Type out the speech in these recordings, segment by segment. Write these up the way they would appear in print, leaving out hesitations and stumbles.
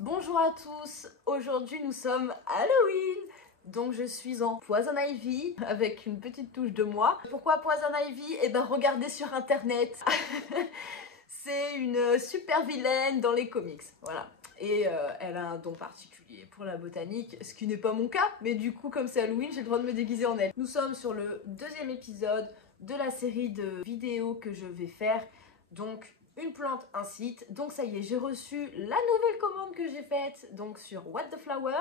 Bonjour à tous, aujourd'hui nous sommes Halloween. Donc je suis en Poison Ivy avec une petite touche de moi. Pourquoi Poison Ivy? Eh ben regardez sur internet. C'est une super vilaine dans les comics, voilà. Et elle a un don particulier pour la botanique, ce qui n'est pas mon cas, mais du coup comme c'est Halloween, j'ai le droit de me déguiser en elle. Nous sommes sur le deuxième épisode de la série de vidéos que je vais faire, donc une plante, un site. Donc ça y est, j'ai reçu la nouvelle commande que j'ai faite, donc sur What the Flower.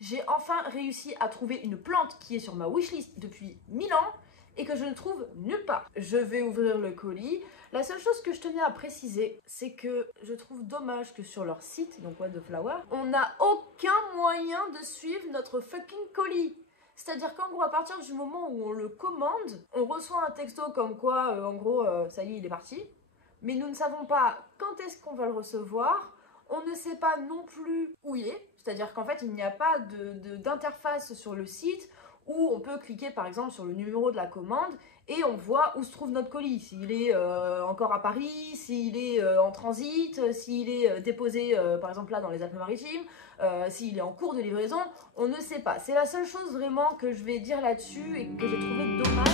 J'ai enfin réussi à trouver une plante qui est sur ma wishlist depuis 1000 ans et que je ne trouve nulle part. Je vais ouvrir le colis. La seule chose que je tenais à préciser, c'est que je trouve dommage que sur leur site, donc What the Flower, on n'a aucun moyen de suivre notre fucking colis. C'est-à-dire qu'en gros, à partir du moment où on le commande, on reçoit un texto comme quoi, en gros, ça y est, il est parti. Mais nous ne savons pas quand est-ce qu'on va le recevoir. On ne sait pas non plus où il est. C'est-à-dire qu'en fait, il n'y a pas d'interface sur le site où on peut cliquer par exemple sur le numéro de la commande et on voit où se trouve notre colis. S'il est encore à Paris, s'il est en transit, s'il est déposé par exemple là dans les Alpes-Maritimes, s'il est en cours de livraison, on ne sait pas. C'est la seule chose vraiment que je vais dire là-dessus et que j'ai trouvé dommage.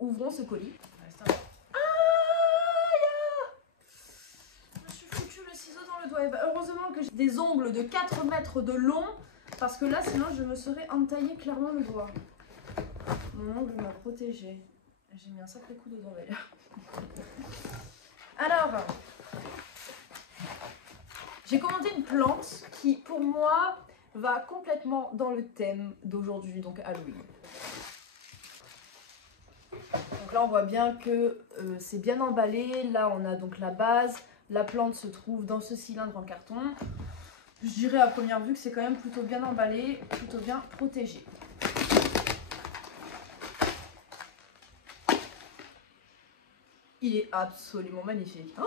Ouvrons ce colis. Ah, je me suis foutu le ciseau dans le doigt. Et bah, heureusement que j'ai des ongles de 4 mètres de long, parce que là, sinon, je me serais entaillé clairement le doigt. Mon ongle m'a protégé. J'ai mis un sacré coup dedans d'ailleurs. Alors, j'ai commandé une plante qui, pour moi, va complètement dans le thème d'aujourd'hui, donc Halloween. Donc là on voit bien que c'est bien emballé. Là on a donc la base. La plante se trouve dans ce cylindre en carton. Je dirais à première vue que c'est quand même plutôt bien emballé, plutôt bien protégé. Il est absolument magnifique. Oh,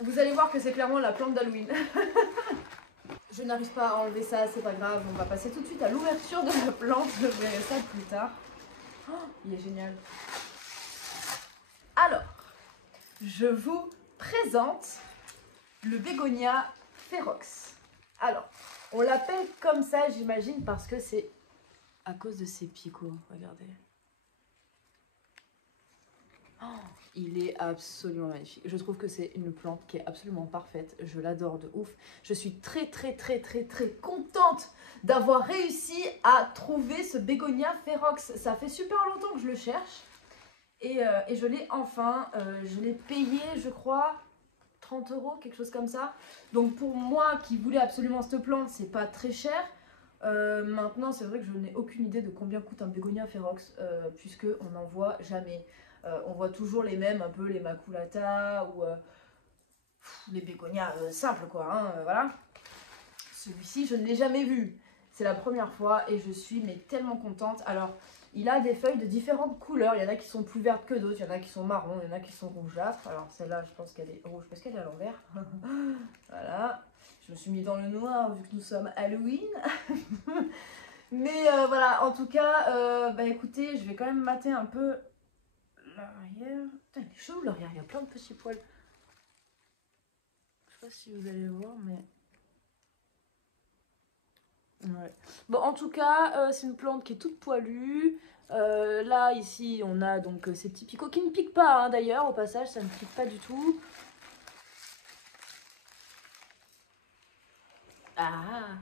vous allez voir que c'est clairement la plante d'Halloween. Je n'arrive pas à enlever ça, c'est pas grave. On va passer tout de suite à l'ouverture de la plante. Je verrai ça plus tard. Oh, il est génial. Alors, je vous présente le bégonia ferox. Alors, on l'appelle comme ça, j'imagine, parce que c'est à cause de ses picots. Regardez. Oh, il est absolument magnifique. Je trouve que c'est une plante qui est absolument parfaite. Je l'adore de ouf. Je suis très contente d'avoir réussi à trouver ce bégonia ferox. Ça fait super longtemps que je le cherche. Et je l'ai enfin. Je l'ai payé, je crois, 30 €, quelque chose comme ça. Donc pour moi qui voulais absolument cette plante, c'est pas très cher. Maintenant, c'est vrai que je n'ai aucune idée de combien coûte un bégonia ferox, puisque on n'en voit jamais. On voit toujours les mêmes, un peu les maculata ou les bégonias simples quoi, hein, voilà. Celui-ci je ne l'ai jamais vu, c'est la première fois et je suis mais tellement contente. Alors il a des feuilles de différentes couleurs, il y en a qui sont plus vertes que d'autres, il y en a qui sont marron, il y en a qui sont rougeâtres. Alors celle-là je pense qu'elle est rouge parce qu'elle est à l'envers. Voilà, je me suis mis dans le noir vu que nous sommes Halloween. Mais voilà, en tout cas, bah écoutez, je vais quand même mater un peu l'arrière. Putain, il est chaud l'arrière, il y a plein de petits poils. Je sais pas si vous allez voir, mais... Ouais. Bon, en tout cas, c'est une plante qui est toute poilue. Là, ici, on a donc ces petits picots qui ne piquent pas, hein, d'ailleurs, au passage, ça ne pique pas du tout. Ah.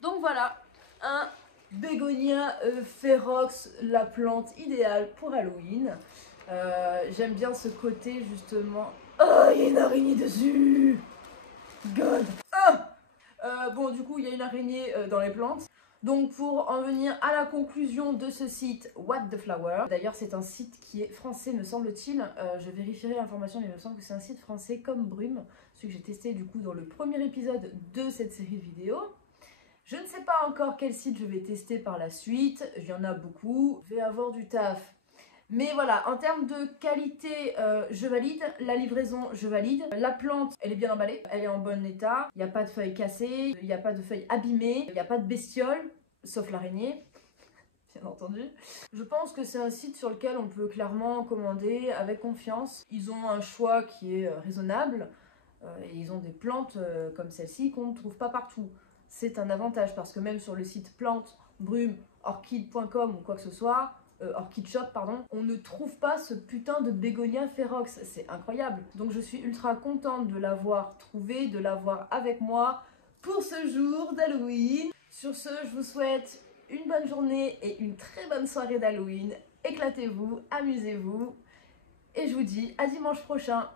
Donc voilà, un bégonia ferox, la plante idéale pour Halloween. J'aime bien ce côté justement. Oh, il y a une araignée dessus. God. Bon, du coup, il y a une araignée dans les plantes. Donc pour en venir à la conclusion de ce site What the Flower, d'ailleurs c'est un site qui est français me semble-t-il, je vérifierai l'information mais il me semble que c'est un site français comme Brume, celui que j'ai testé du coup dans le premier épisode de cette série de vidéos. Je ne sais pas encore quel site je vais tester par la suite, il y en a beaucoup, je vais avoir du taf. Mais voilà, en termes de qualité, je valide. La livraison, je valide. La plante, elle est bien emballée, elle est en bon état. Il n'y a pas de feuilles cassées, il n'y a pas de feuilles abîmées, il n'y a pas de bestioles, sauf l'araignée. Bien entendu. Je pense que c'est un site sur lequel on peut clairement commander avec confiance. Ils ont un choix qui est raisonnable et ils ont des plantes comme celle-ci qu'on ne trouve pas partout. C'est un avantage parce que même sur le site plantes, brume, orchid.com ou quoi que ce soit, Orchid Shop, pardon, on ne trouve pas ce putain de bégonia ferox. C'est incroyable. Donc je suis ultra contente de l'avoir trouvé, de l'avoir avec moi pour ce jour d'Halloween. Sur ce, je vous souhaite une bonne journée et une très bonne soirée d'Halloween. Éclatez-vous, amusez-vous et je vous dis à dimanche prochain.